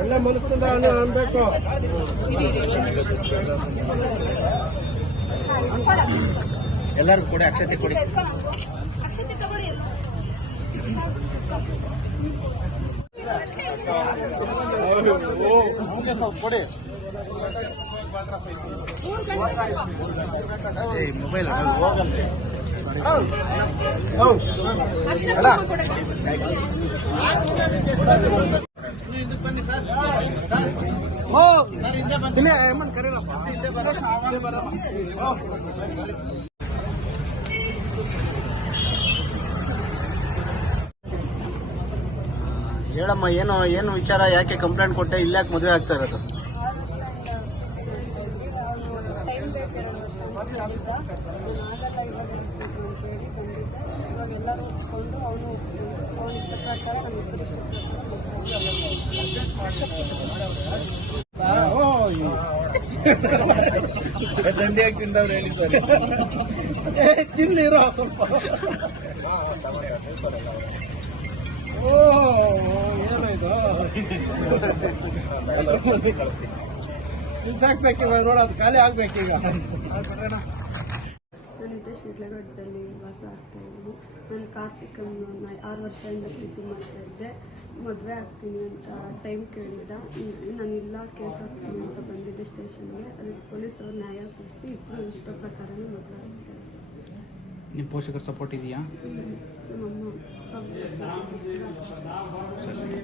ಎಲ್ಲ ಮನಸ್ಸಿಂದ ಅನ್ಬೇಕು. ಎಲ್ಲರೂ ಕೂಡ ಅಕ್ಷತೆ ಕೊಡಿ. ಕೊಡಿ ಮೊಬೈಲ್ ಹೇಳಮ್ಮ, ಏನು ಏನು ವಿಚಾರ, ಯಾಕೆ ಕಂಪ್ಲೇಂಟ್ ಕೊಟ್ಟೆ, ಇಲ್ಲ ಯಾಕೆ ಮದುವೆ ಆಗ್ತಾ ಇರೋದು? ಎಲ್ಲರೂ ಅವನು ಅವನು ಇಬ್ಬರು ತಿಂದವ್ರು ಹೇಳಿದ್ದಾರೆ ತಿನ್ನಿರೋ ಸ್ವಲ್ಪ ಓ ಏನೋ ಇದು ತಿನ್ಸಾಕ್ಬೇಕಿವ ನೋಡ ಅದು ಖಾಲಿ ಆಗ್ಬೇಕೀಗ. ನಾನಿದ್ದೆ ಶಿಡ್ಲಘಟ್ಟದಲ್ಲಿ ವಾಸ ಆಗ್ತಾ ಇದ್ದೀನಿ ನಾನು ಕಾರ್ತಿಕ್ ಅನ್ನೋನ್ನ ಆರು ವರ್ಷದಿಂದ ಪ್ರೀತಿ ಮಾಡ್ತಾ ಇದ್ದೆ. ಮದುವೆ ಆಗ್ತೀನಿ ಅಂತ ಟೈಮ್ ಕೇಳಿದ್ದ. ನಾನು ಇಲ್ಲ ಕೇಸ್ ಹಾಕ್ತೀನಿ ಅಂತ ಬಂದಿದ್ದೆ ಸ್ಟೇಷನ್ಗೆ ಅದಕ್ಕೆ ಪೊಲೀಸರು ನ್ಯಾಯ ಕೊಡಿಸಿ ಇಬ್ಬರು ಇಷ್ಟ ಪ್ರಕಾರನೇ ಮದುವೆ ಆಗ್ತಾ ನಿಮ್ಮ ಪೋಷಕರ ಸಪೋರ್ಟ್ ಇದೆಯಾ? ನಮ್ಮಮ್ಮ